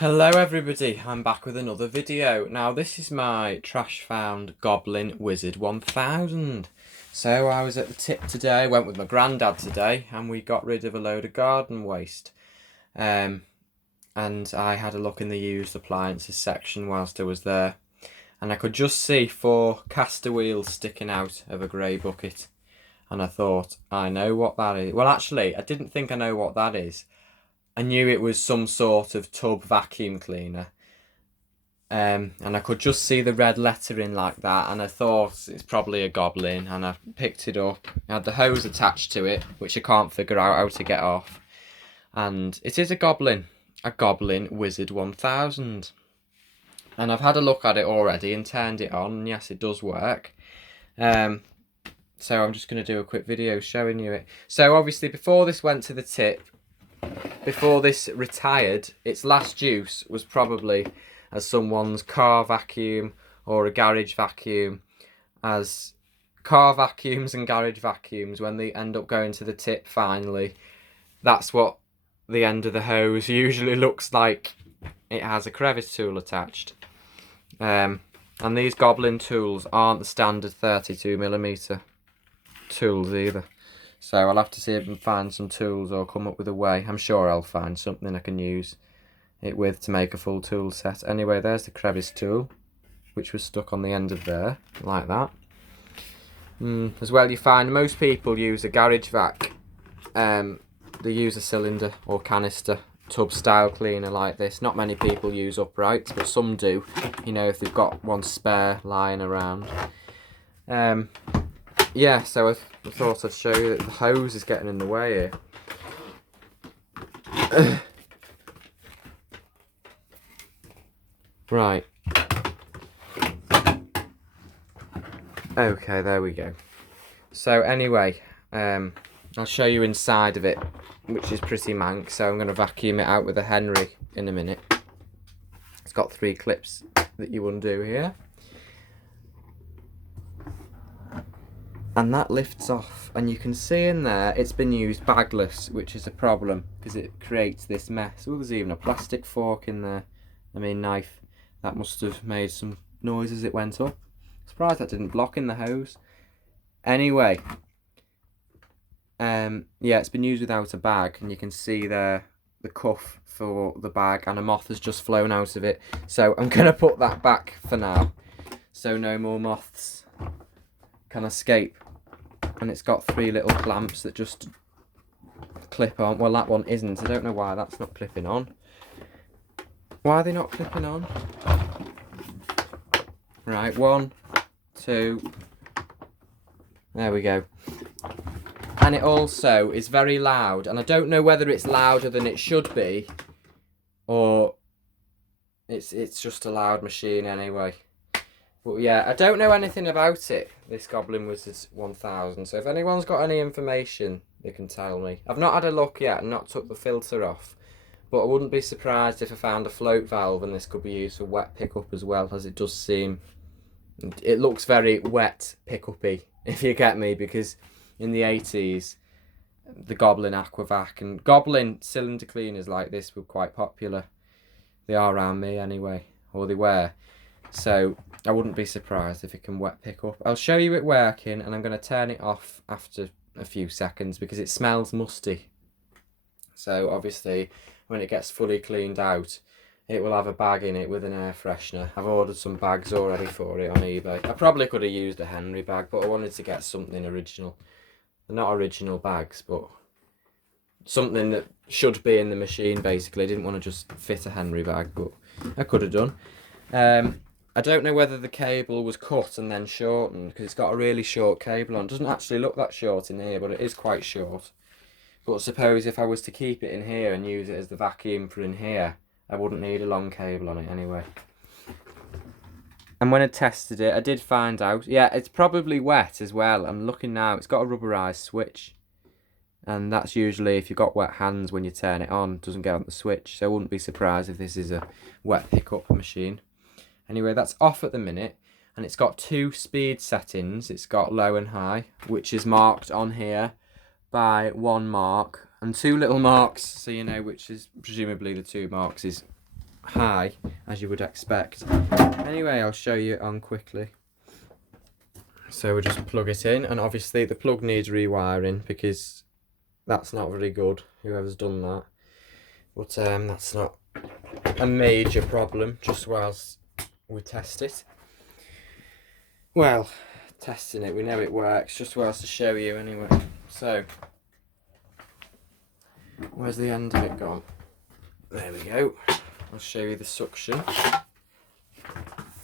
Hello everybody, I'm back with another video. Now this is my trash found Goblin Wizard 1000. So I was at the tip today, went with my granddad today, and we got rid of a load of garden waste. And I had a look in the used appliances section whilst I was there, and I could just see 4 caster wheels sticking out of a grey bucket. And I thought, I know what that is. Well actually, I didn't think I know what that is. I knew it was some sort of tub vacuum cleaner. And I could just see the red lettering like that, and I thought it's probably a goblin, and I picked it up. It had the hose attached to it, which I can't figure out how to get off. And it is a Goblin Wizard 1000. And I've had a look at it already and turned it on, and yes, it does work. So I'm just going to do a quick video showing you it. So obviously before this went to the tip, before this retired, its last use was probably as someone's car vacuum or a garage vacuum. As car vacuums and garage vacuums, when they end up going to the tip finally, that's what the end of the hose usually looks like. It has a crevice tool attached. And these Goblin tools aren't the standard 32mm tools either. So I'll have to see if I can find some tools or come up with a way. I'm sure I'll find something I can use it with to make a full tool set. Anyway, there's the crevice tool, which was stuck on the end of there, like that. As well, you find most people use a garage vac. They use a cylinder or canister tub style cleaner like this. Not many people use uprights, but some do, you know, if they've got one spare lying around. Yeah, so I thought I'd show you that the hose is getting in the way here. Right. Okay, there we go. So anyway, I'll show you inside of it, which is pretty mank. So I'm going to vacuum it out with a Henry in a minute. It's got 3 clips that you undo here. And that lifts off, and you can see in there it's been used bagless, which is a problem because it creates this mess. Oh, there's even a plastic fork in there. I mean, knife. That must have made some noise as it went up. Surprised that didn't block in the hose. Anyway, yeah, it's been used without a bag, and you can see there the cuff for the bag, and a moth has just flown out of it. So I'm going to put that back for now, so no more moths can escape. And it's got 3 little clamps that just clip on. Well, that one isn't. I don't know why that's not clipping on. Why are they not clipping on? Right, 1, 2. There we go. And it also is very loud, and I don't know whether it's louder than it should be, or it's just a loud machine anyway. But yeah, I don't know anything about it, this Goblin Wizard 1000, so if anyone's got any information, they can tell me. I've not had a look yet and not took the filter off, but I wouldn't be surprised if I found a float valve and this could be used for wet pickup as well, as it does seem, it looks very wet pickup-y, if you get me, because in the 80s, the Goblin Aquavac and Goblin cylinder cleaners like this were quite popular. They are around me anyway, or they were. So I wouldn't be surprised if it can wet pick up. I'll show you it working, and I'm going to turn it off after a few seconds because it smells musty. So obviously when it gets fully cleaned out, it will have a bag in it with an air freshener. I've ordered some bags already for it on eBay. I probably could have used a Henry bag, but I wanted to get something original. They're not original bags, but something that should be in the machine basically. I didn't want to just fit a Henry bag, but I could have done. I don't know whether the cable was cut and then shortened, because it's got a really short cable on. It doesn't actually look that short in here, but it is quite short. But suppose if I was to keep it in here and use it as the vacuum for in here, I wouldn't need a long cable on it anyway. And when I tested it, I did find out, yeah, it's probably wet as well. I'm looking now, it's got a rubberised switch. And that's usually, if you've got wet hands when you turn it on, it doesn't get on the switch. So I wouldn't be surprised if this is a wet pickup machine. Anyway, that's off at the minute, and it's got 2 speed settings. It's got low and high, which is marked on here by 1 mark, and 2 little marks, so you know which is presumably the 2 marks is high, as you would expect. Anyway, I'll show you it on quickly. So we'll just plug it in, and obviously the plug needs rewiring because that's not very good, whoever's done that. But that's not a major problem, just whilst we test it. Well, testing it, we know it works, just whilst to show you anyway. So, where's the end of it gone? There we go. I'll show you the suction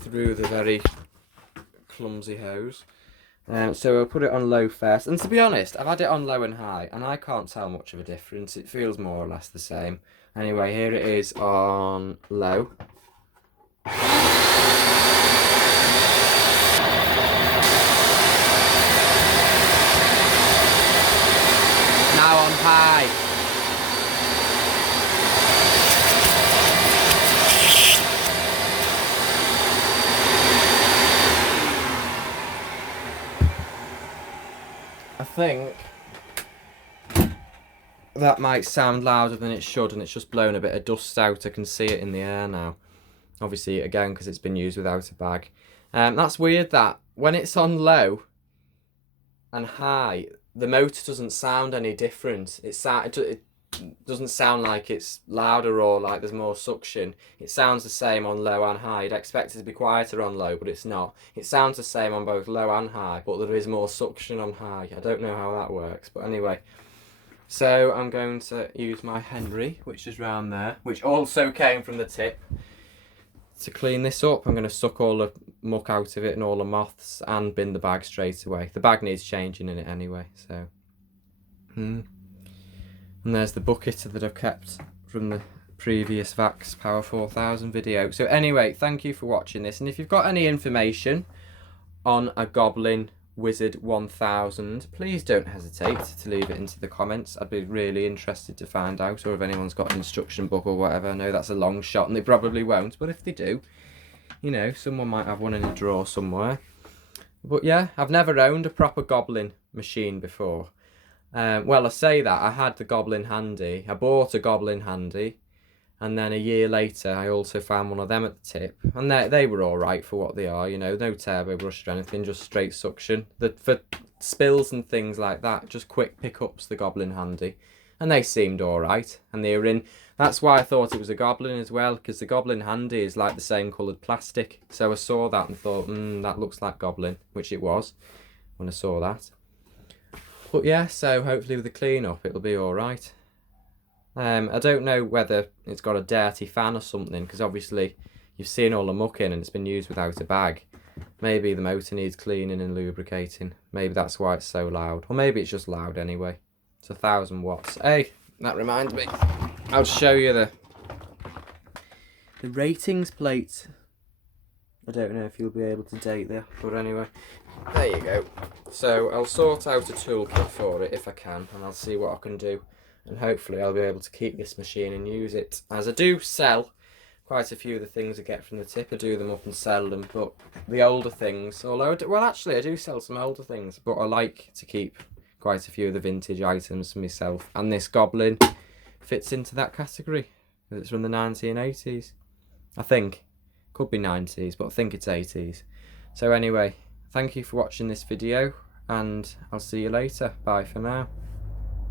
through the very clumsy hose. So we'll put it on low first, and to be honest, I've had it on low and high, and I can't tell much of a difference. It feels more or less the same. Anyway, here it is on low. Now on high. I think that might sound louder than it should, and it's just blown a bit of dust out. I can see it in the air now. Obviously, again, because it's been used without a bag. That's weird that when it's on low and high, the motor doesn't sound any different. It doesn't sound like it's louder or like there's more suction. It sounds the same on low and high. You'd expect it to be quieter on low, but it's not. It sounds the same on both low and high, but there is more suction on high. I don't know how that works, but anyway. So I'm going to use my Henry, which is round there, which also came from the tip. To clean this up, I'm going to suck all the muck out of it and all the moths and bin the bag straight away. The bag needs changing in it anyway, so. And there's the bucket that I've kept from the previous Vax Power 4000 video. So anyway, thank you for watching this. And if you've got any information on a Goblin Wizard 1000, please don't hesitate to leave it into the comments. I'd be really interested to find out, or if anyone's got an instruction book or whatever. I know that's a long shot and they probably won't, but if they do, you know, someone might have one in a drawer somewhere. But yeah, I've never owned a proper Goblin machine before. Well, I say that, I had the Goblin Handy. I bought a Goblin Handy, and then a year later I also found one of them at the tip, and they were alright for what they are, you know, no turbo brush or anything, just straight suction. For spills and things like that, just quick pickups, the Goblin Handy, and they seemed alright, and they were in. That's why I thought it was a Goblin as well, because the Goblin Handy is like the same coloured plastic, so I saw that and thought, that looks like Goblin, which it was when I saw that. But yeah, so hopefully with the clean up it'll be alright. I don't know whether it's got a dirty fan or something, because obviously you've seen all the muck in and it's been used without a bag. Maybe the motor needs cleaning and lubricating. Maybe that's why it's so loud. Or maybe it's just loud anyway. It's 1000 watts. Hey, that reminds me. I'll show you the ratings plate. I don't know if you'll be able to date that, but anyway, there you go. So I'll sort out a toolkit for it if I can, and I'll see what I can do. And hopefully I'll be able to keep this machine and use it. As I do sell quite a few of the things I get from the tip. I do them up and sell them, but the older things, although, well actually I do sell some older things, but I like to keep quite a few of the vintage items for myself. And this Goblin fits into that category. It's from the 1980s. I think. Could be 90s, but I think it's 80s. So anyway, thank you for watching this video, and I'll see you later. Bye for now.